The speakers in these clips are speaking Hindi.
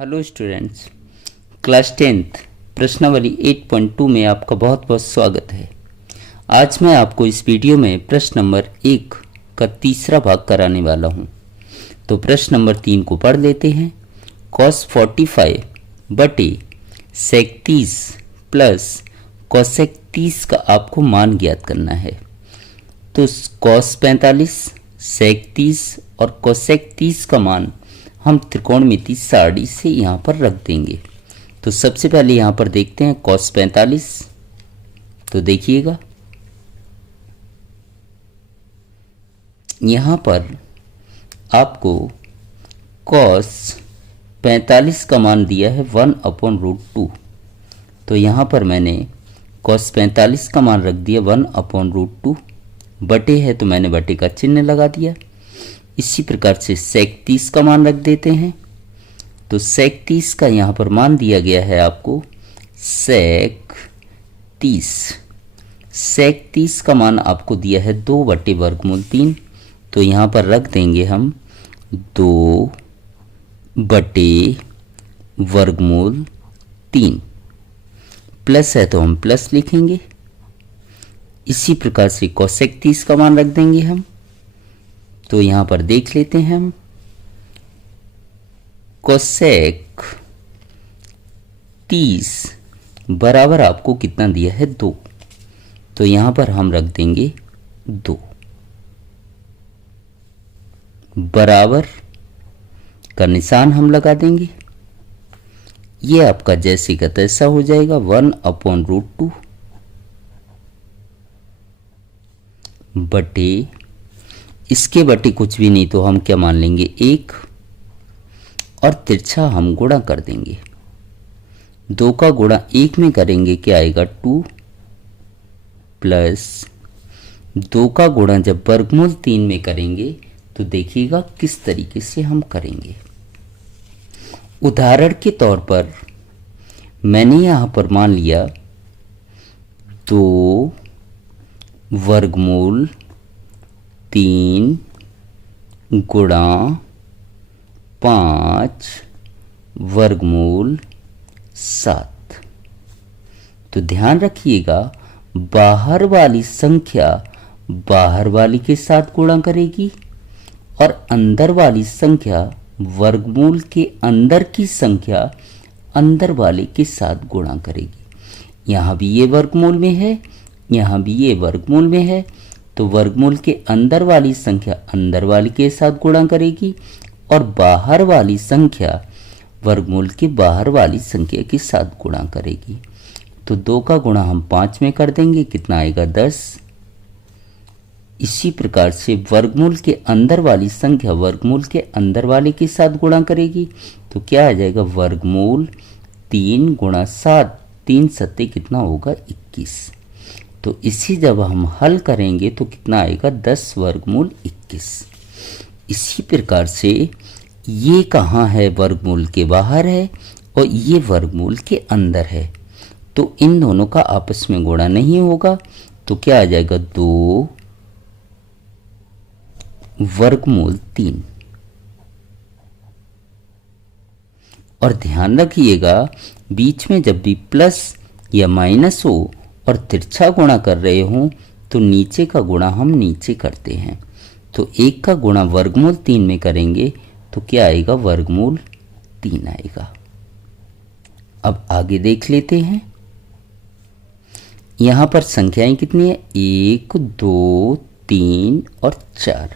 हेलो स्टूडेंट्स, क्लास 10th प्रश्नावली 8.2 में आपका बहुत बहुत स्वागत है। आज मैं आपको इस वीडियो में प्रश्न नंबर 1 का तीसरा भाग कराने वाला हूं। तो प्रश्न नंबर 3 को पढ़ लेते हैं। cos 45 बटे sec 30 प्लस cosec 30 का आपको मान ज्ञात करना है। तो cos 45, sec 30 और cosec 30 का मान हम त्रिकोणमिति सारणी से यहाँ पर रख देंगे। तो सबसे पहले यहाँ पर देखते हैं cos 45। तो देखिएगा यहाँ पर आपको cos 45 का मान दिया है 1/√2। तो यहाँ पर मैंने cos 45 का मान रख दिया 1/√2। बटे है तो मैंने बटे का चिन्ह लगा दिया। इसी प्रकार से sec 30 का मान रख देते हैं। तो sec 30 का यहाँ पर मान दिया गया है आपको sec 30। sec 30 का मान आपको दिया है 2/√3। तो यहाँ पर रख देंगे हम 2/√3। प्लस है तो हम प्लस लिखेंगे। इसी प्रकार से cosec 30 का मान रख देंगे हम। तो यहाँ पर देख लेते हैं हम cosec 30 बराबर आपको कितना दिया है 2। तो यहाँ पर हम रख देंगे 2 बराबर का निशान हम लगा देंगे। ये आपका जैसे का तैसा हो जाएगा 1/√2 बटे इसके बटे कुछ भी नहीं तो हम क्या मान लेंगे 1 और तिरछा हम गुणा कर देंगे। 2 का गुणा 1 में करेंगे क्या आएगा 2 प्लस 2 का गुणा जब वर्गमूल 3 में करेंगे तो देखिएगा किस तरीके से हम करेंगे। उदाहरण के तौर पर मैंने यहां पर मान लिया 2/3 गुणा 5/7। तो ध्यान रखिएगा बाहर वाली संख्या बाहर वाली के साथ गुणा करेगी और अंदर वाली संख्या वर्गमूल के अंदर की संख्या अंदर वाले के साथ गुणा करेगी। यहाँ भी ये वर्गमूल में है, यहाँ भी ये वर्गमूल में है। तो वर्गमूल के अंदर वाली संख्या अंदर वाली के साथ गुणा करेगी और बाहर वाली संख्या वर्गमूल के बाहर वाली संख्या के साथ गुणा करेगी। तो 2 का गुणा हम 5 में कर देंगे, कितना आएगा 10। इसी प्रकार से वर्गमूल के अंदर वाली संख्या वर्गमूल के अंदर वाले के साथ गुणा करेगी। तो क्या आ जाएगा वर्गमूल 3 गुणा 7, 3 सत्ते कितना होगा 21। तो इसी जब हम हल करेंगे तो कितना आएगा 10/21। इसी प्रकार से ये कहाँ है वर्गमूल के बाहर है और ये वर्गमूल के अंदर है। तो इन दोनों का आपस में गुणा नहीं होगा। तो क्या आ जाएगा 2/3। और ध्यान रखिएगा बीच में जब भी प्लस या माइनस हो और तिरछा गुणा कर रहे हो तो नीचे का गुणा हम नीचे करते हैं। तो 1 का गुणा वर्गमूल 3 में करेंगे तो क्या आएगा वर्गमूल 3 आएगा। अब आगे देख लेते हैं। यहां पर संख्याएं कितनी है 1 2 3 और 4।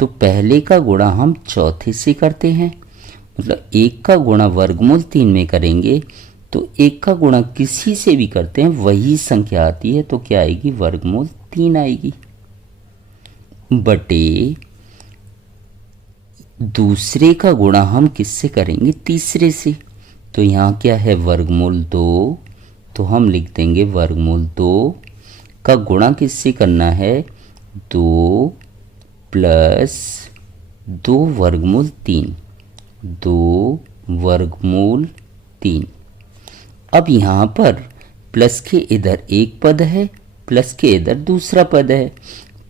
तो पहले का गुणा हम चौथे से करते हैं। मतलब 1 का गुणा वर्गमूल 3 में करेंगे तो 1 का गुणा किसी से भी करते हैं वही संख्या आती है। तो क्या आएगी वर्गमूल 3 आएगी बटे दूसरे का गुणा हम किससे करेंगे तीसरे से। तो यहाँ क्या है वर्गमूल 2। तो हम लिख देंगे वर्गमूल 2 का गुणा किससे करना है 2 प्लस 2/3, 2/3। अब यहाँ पर प्लस के इधर एक पद है, प्लस के इधर दूसरा पद है।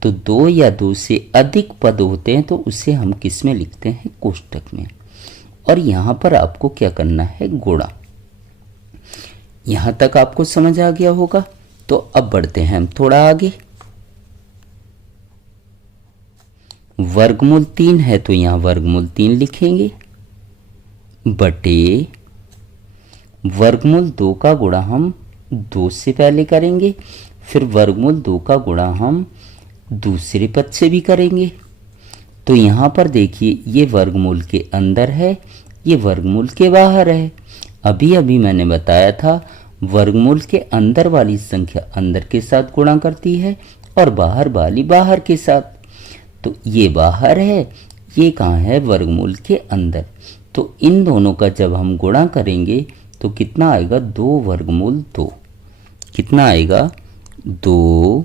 तो 2 या 2 से अधिक पद होते हैं तो उसे हम किस में लिखते हैं कोष्टक में। और यहाँ पर आपको क्या करना है, गुणा। यहाँ तक आपको समझ आ गया होगा। तो अब बढ़ते हैं हम थोड़ा आगे। वर्गमूल 3 है तो यहाँ वर्गमूल 3 लिखेंगे, बटे वर्गमूल 2 का गुणा हम 2 से पहले करेंगे, फिर वर्गमूल 2 का गुणा हम दूसरे पद से भी करेंगे। तो यहाँ पर देखिए, ये वर्गमूल के अंदर है, ये वर्गमूल के बाहर है। अभी अभी मैंने बताया था वर्गमूल के अंदर वाली संख्या अंदर के साथ गुणा करती है और बाहर वाली बाहर के साथ। तो ये बाहर है, ये कहाँ है, वर्गमूल के अंदर। तो इन दोनों का जब हम गुणा करेंगे तो कितना आएगा, 2 वर्गमूल 2। कितना आएगा, 2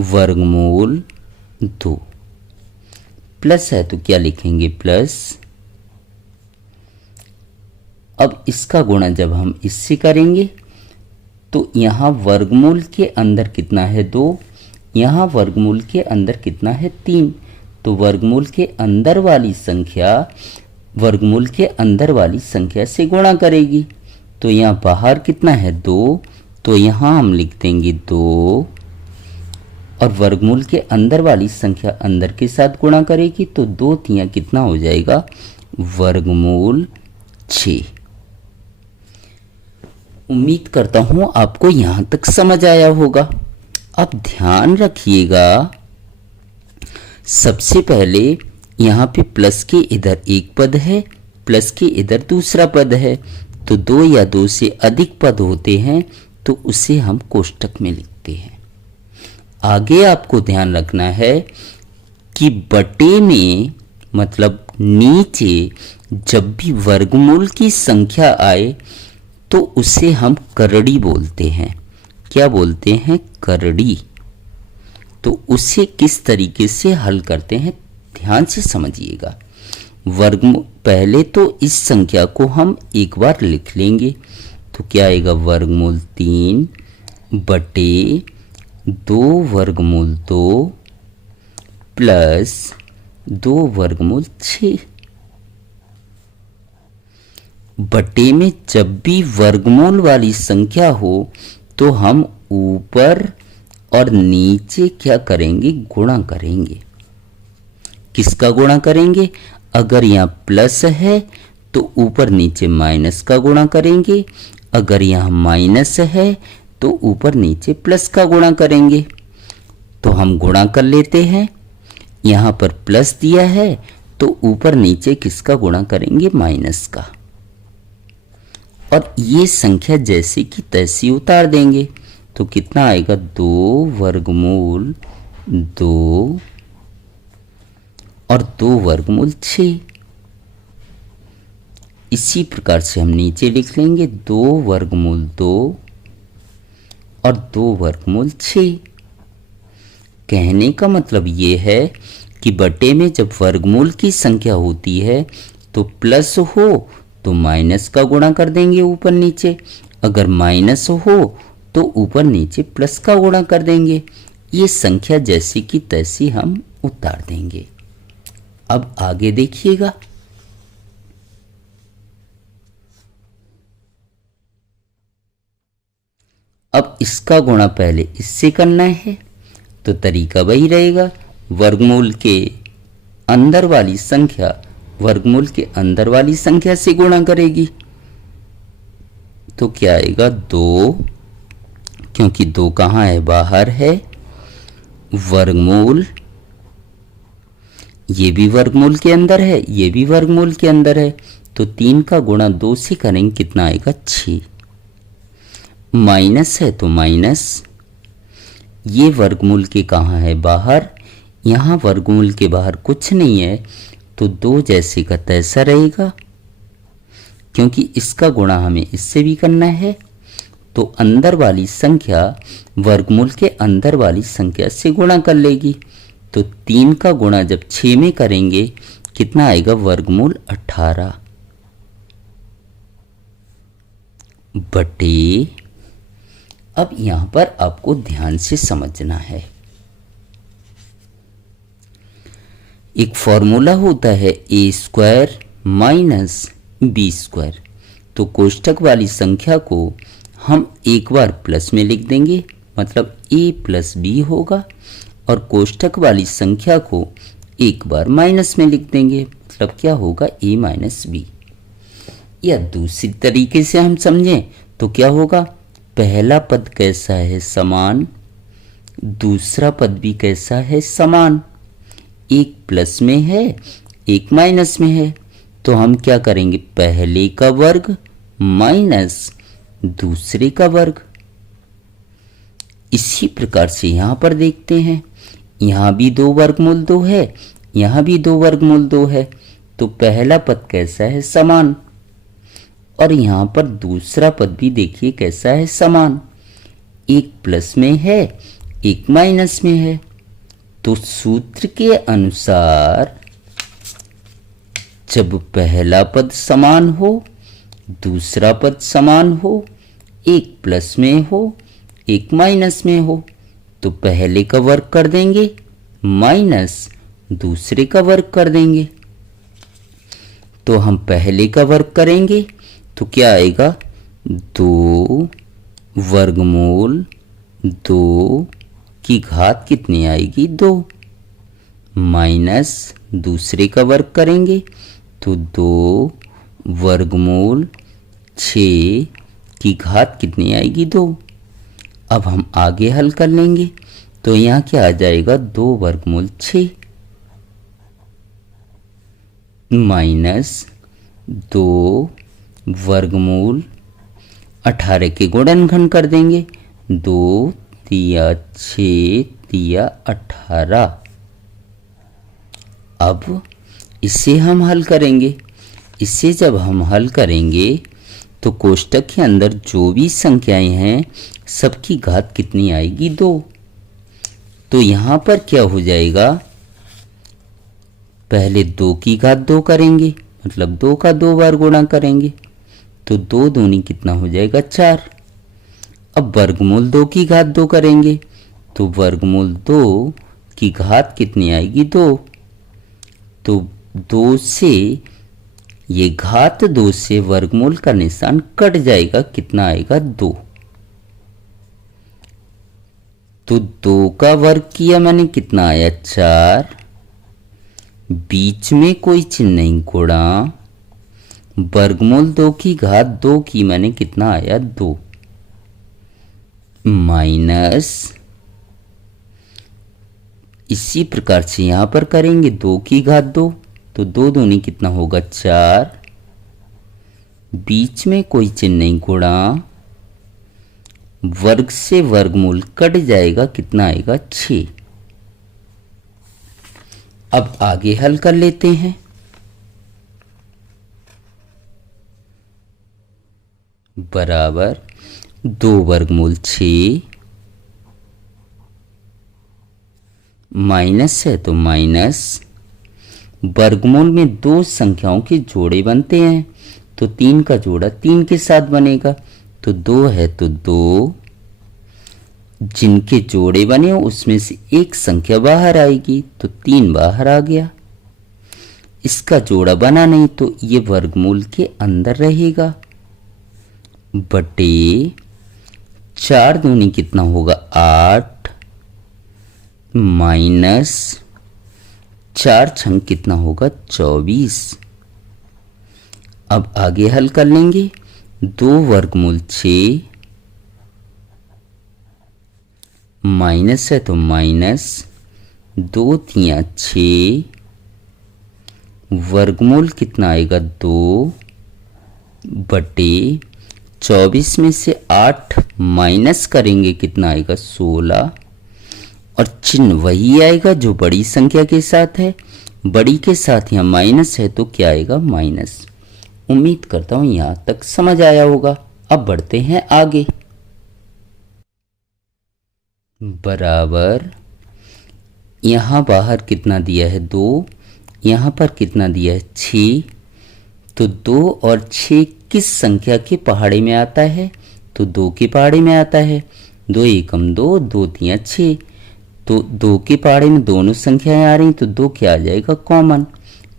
वर्गमूल 2। प्लस है तो क्या लिखेंगे, प्लस। अब इसका गुणा जब हम इससे करेंगे तो यहाँ वर्गमूल के अंदर कितना है, 2, यहाँ वर्गमूल के अंदर कितना है, 3। तो वर्गमूल के अंदर वाली संख्या वर्गमूल के अंदर वाली संख्या से गुणा करेगी। तो यहाँ बाहर कितना है, 2, तो यहाँ हम लिख देंगे 2, और वर्गमूल के अंदर वाली संख्या अंदर के साथ गुणा करेगी तो 2 तिया कितना हो जाएगा, वर्गमूल 6। उम्मीद करता हूं आपको यहां तक समझ आया होगा। अब ध्यान रखिएगा, सबसे पहले यहाँ पे प्लस के इधर एक पद है, प्लस के इधर दूसरा पद है। तो 2 या 2 से अधिक पद होते हैं तो उसे हम कोष्टक में लिखते हैं। आगे आपको ध्यान रखना है कि बटे में मतलब नीचे जब भी वर्गमूल की संख्या आए तो उसे हम करड़ी बोलते हैं। क्या बोलते हैं, करड़ी। तो उसे किस तरीके से हल करते हैं, ध्यान से समझिएगा। वर्गमूल पहले तो इस संख्या को हम एक बार लिख लेंगे। तो क्या आएगा, वर्गमूल 3 बटे 2 वर्गमूल 2 प्लस 2 वर्गमूल 6। बटे में जब भी वर्गमूल वाली संख्या हो तो हम ऊपर और नीचे क्या करेंगे, गुणा करेंगे। किसका गुणा करेंगे, अगर यहाँ प्लस है तो ऊपर नीचे माइनस का गुणा करेंगे, अगर यहाँ माइनस है तो ऊपर नीचे प्लस का गुणा करेंगे। तो हम गुणा कर लेते हैं। यहाँ पर प्लस दिया है तो ऊपर नीचे किसका गुणा करेंगे, माइनस का। और ये संख्या जैसे कि तैसी उतार देंगे। तो कितना आएगा, 2 वर्गमूल 2 और 2 वर्गमूल 6। इसी प्रकार से हम नीचे लिख लेंगे 2 वर्गमूल 2 और 2 वर्गमूल 6। कहने का मतलब ये है कि बटे में जब वर्गमूल की संख्या होती है तो प्लस हो तो माइनस का गुणा कर देंगे ऊपर नीचे, अगर माइनस हो तो ऊपर नीचे प्लस का गुणा कर देंगे। ये संख्या जैसी की तैसी हम उतार देंगे। अब आगे देखिएगा, अब इसका गुणा पहले इससे करना है तो तरीका वही रहेगा। वर्गमूल के अंदर वाली संख्या वर्गमूल के अंदर वाली संख्या से गुणा करेगी। तो क्या आएगा, 2, क्योंकि 2 कहाँ है, बाहर है। वर्गमूल, ये भी वर्गमूल के अंदर है, ये भी वर्गमूल के अंदर है। तो 3 का गुणा 2 से करेंगे, कितना आएगा, 6। माइनस है तो माइनस, ये वर्गमूल के कहाँ है, बाहर। यहाँ वर्गमूल के बाहर कुछ नहीं है तो 2 जैसे का तैसा रहेगा, क्योंकि इसका गुणा हमें इससे भी करना है। तो अंदर वाली संख्या वर्गमूल के अंदर वाली संख्या से गुणा कर लेगी। तो 3 का गुणा जब 6 में करेंगे कितना आएगा, वर्गमूल 18 बटे। अब यहां पर आपको ध्यान से समझना है, एक फॉर्मूला होता है a² माइनस बी स्क्वायर। तो कोष्ठक वाली संख्या को हम एक बार प्लस में लिख देंगे, मतलब ए प्लस बी होगा, और कोष्ठक वाली संख्या को एक बार माइनस में लिख देंगे, मतलब क्या होगा, ए माइनस बी। या दूसरी तरीके से हम समझें तो क्या होगा, पहला पद कैसा है, समान, दूसरा पद भी कैसा है, समान, एक प्लस में है एक माइनस में है, तो हम क्या करेंगे, पहले का वर्ग माइनस दूसरे का वर्ग। इसी प्रकार से यहां पर देखते हैं, यहां भी 2 वर्गमूल 2 है, यहां भी 2 वर्गमूल 2 है, तो पहला पद कैसा है, समान, और यहां पर दूसरा पद भी देखिए कैसा है, समान, एक प्लस में है एक माइनस में है। तो सूत्र के अनुसार जब पहला पद समान हो, दूसरा पद समान हो, एक प्लस में हो एक माइनस में हो, तो पहले का वर्ग कर देंगे माइनस दूसरे का वर्ग कर देंगे। तो हम पहले का वर्ग करेंगे तो क्या आएगा, 2 वर्गमूल 2 की घात कितनी आएगी, 2, माइनस दूसरे का वर्ग करेंगे तो 2 वर्गमूल 6 की घात कितनी आएगी, 2। अब हम आगे हल कर लेंगे तो यहाँ क्या आ जाएगा, 2 वर्गमूल 6 माइनस 2 वर्गमूल 18 के गुणनखंड कर देंगे, 2 तिया 6 तिया 18। अब इसे हम हल करेंगे। इसे जब हम हल करेंगे तो कोष्ठक के अंदर जो भी संख्याएं हैं सबकी घात कितनी आएगी, 2। तो यहां पर क्या हो जाएगा, पहले 2 की घात 2 करेंगे, मतलब 2 का 2 बार गुणा करेंगे, तो 2 दूनी कितना हो जाएगा, 4। अब वर्गमूल 2 की घात 2 करेंगे तो वर्गमूल 2 की घात कितनी आएगी, 2। तो 2 से ये घात 2 से वर्गमूल का निशान कट जाएगा, कितना आएगा, 2। तो 2 का वर्ग किया मैंने, कितना आया, 4, बीच में कोई चिन्ह नहीं, गुणा वर्गमूल 2 की घात 2 की मैंने, कितना आया, 2, माइनस, इसी प्रकार से यहां पर करेंगे 2 की घात 2, तो 2 दूनी कितना होगा, 4, बीच में कोई चिन्ह नहीं, गुणा वर्ग से वर्गमूल कट जाएगा, कितना आएगा, 6। अब आगे हल कर लेते हैं। बराबर 2 वर्गमूल 6 माइनस है तो माइनस, वर्गमूल में 2 संख्याओं के जोड़े बनते हैं, तो 3 का जोड़ा 3 के साथ बनेगा, तो 2 है तो 2, जिनके जोड़े बने उसमें से एक संख्या बाहर आएगी, तो 3 बाहर आ गया। इसका जोड़ा बना नहीं तो ये वर्गमूल के अंदर रहेगा, बटे 4 दूनी कितना होगा, 8, माइनस 4 छंग कितना होगा, 24। अब आगे हल कर लेंगे, 2 वर्गमूल 6 माइनस है तो माइनस 2 तिया 6, वर्गमूल कितना आएगा, 2, बटे 24 में से 8 माइनस करेंगे, कितना आएगा, 16, और चिन्ह वही आएगा जो बड़ी संख्या के साथ है, बड़ी के साथ यहाँ माइनस है तो क्या आएगा, माइनस। उम्मीद करता हूं यहां तक समझ आया होगा। अब बढ़ते हैं आगे। बराबर, यहां बाहर कितना दिया है, 2, यहां पर कितना दिया है, 6, तो 2 और 6 किस संख्या के पहाड़े में आता है, तो 2 के पहाड़े में आता है। 2 एकम 2, 2 तिया 6, तो 2 के पहाड़े में दोनों संख्याएं आ रही, तो 2 क्या आ जाएगा, कॉमन।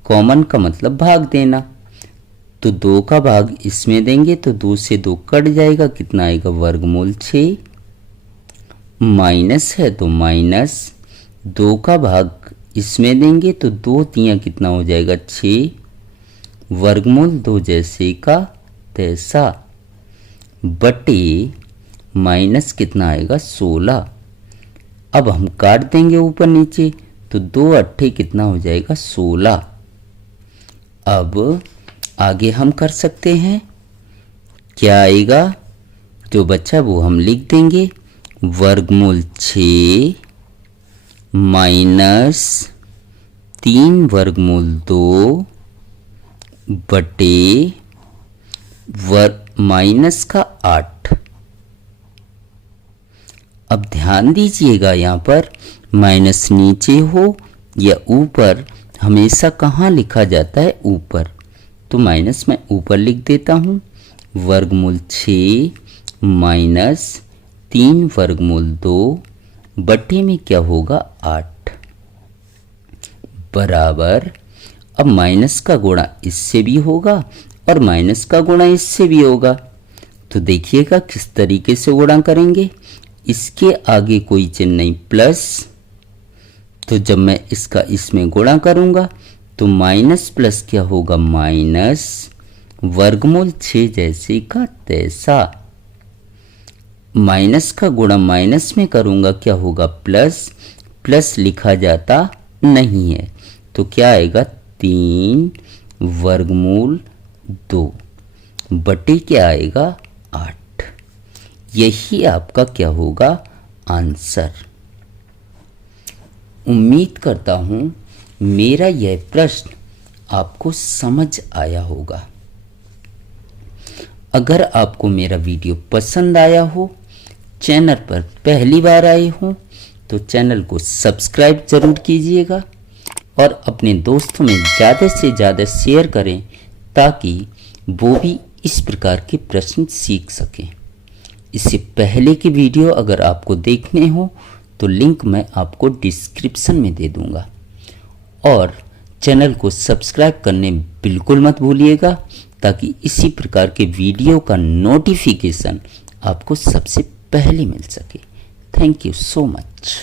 कॉमन का मतलब भाग देना, तो 2 का भाग इसमें देंगे तो 2 से 2 कट जाएगा, कितना आएगा वर्गमूल 6। माइनस है तो माइनस 2 का भाग इसमें देंगे तो 2 तियां कितना हो जाएगा 6, वर्गमूल 2 जैसे का तैसा, बटे माइनस कितना आएगा 16। अब हम काट देंगे ऊपर नीचे तो 2 अट्ठे कितना हो जाएगा 16। अब आगे हम कर सकते हैं, क्या आएगा जो बच्चा वो हम लिख देंगे, वर्गमूल 6 माइनस 3 वर्गमूल 2 बटे माइनस का 8। अब ध्यान दीजिएगा यहाँ पर माइनस नीचे हो या ऊपर, हमेशा कहाँ लिखा जाता है ऊपर, तो माइनस मैं ऊपर लिख देता हूँ। वर्गमूल 6 माइनस 3 वर्गमूल 2 बटे में क्या होगा 8 बराबर। अब माइनस का गुणा इससे भी होगा और माइनस का गुणा इससे भी होगा, तो देखिएगा किस तरीके से गुणा करेंगे। इसके आगे कोई चिन्ह नहीं प्लस, तो जब मैं इसका इसमें गुणा करूंगा तो माइनस प्लस क्या होगा माइनस, वर्गमूल 6 जैसे का तैसा। माइनस का गुणा माइनस में करूंगा क्या होगा प्लस, प्लस लिखा जाता नहीं है तो क्या आएगा 3 वर्गमूल 2 बटे क्या आएगा 8। यही आपका क्या होगा आंसर। उम्मीद करता हूं मेरा यह प्रश्न आपको समझ आया होगा। अगर आपको मेरा वीडियो पसंद आया हो, चैनल पर पहली बार आए हो तो चैनल को सब्सक्राइब जरूर कीजिएगा और अपने दोस्तों में ज़्यादा से ज़्यादा शेयर करें ताकि वो भी इस प्रकार के प्रश्न सीख सकें। इससे पहले की वीडियो अगर आपको देखने हो तो लिंक मैं आपको डिस्क्रिप्शन में दे दूंगा और चैनल को सब्सक्राइब करने बिल्कुल मत भूलिएगा ताकि इसी प्रकार के वीडियो का नोटिफिकेशन आपको सबसे पहले मिल सके। Thank you so much.